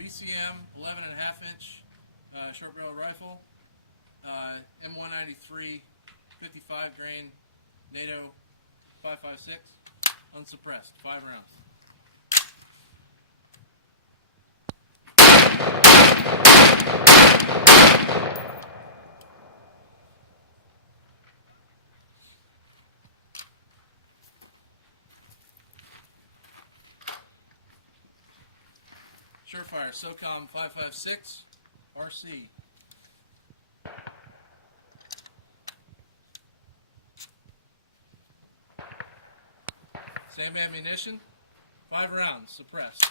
BCM 11.5-inch short barrel rifle, M193 55 grain NATO 5.56, unsuppressed, 5 rounds. Surefire SOCOM 5.56 RC. Same ammunition, 5 rounds, suppressed.